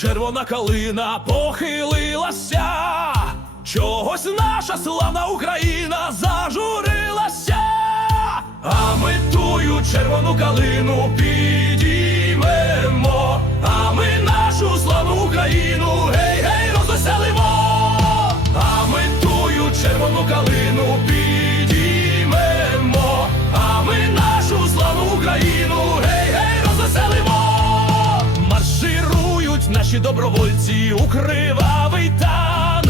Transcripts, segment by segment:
червона калина похилилася, чогось наша славна Україна зажурилася, а ми тую червону калину у кривавий тан,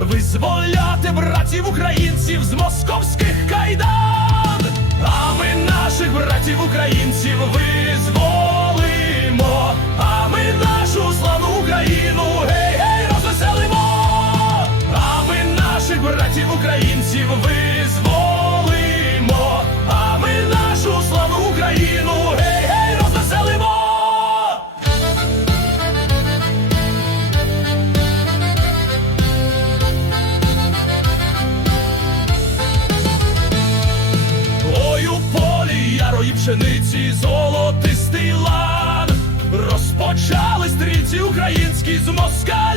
визволяти братів українців з московських кайдан, а ми наших братів українців визволимо, а ми нашу славну Україну гей, гей, розвеселимо, а ми наших братів українців визволимо, пшениці золотистий лан. Розпочали стрільці українські з москалями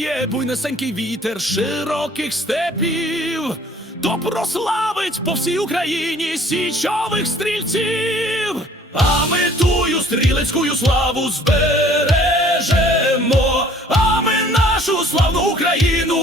повіє буйнесенький вітер широких степів, то прославить по всій Україні січових стрільців, а ми тую стрілецькую славу збережемо, а ми нашу славну Україну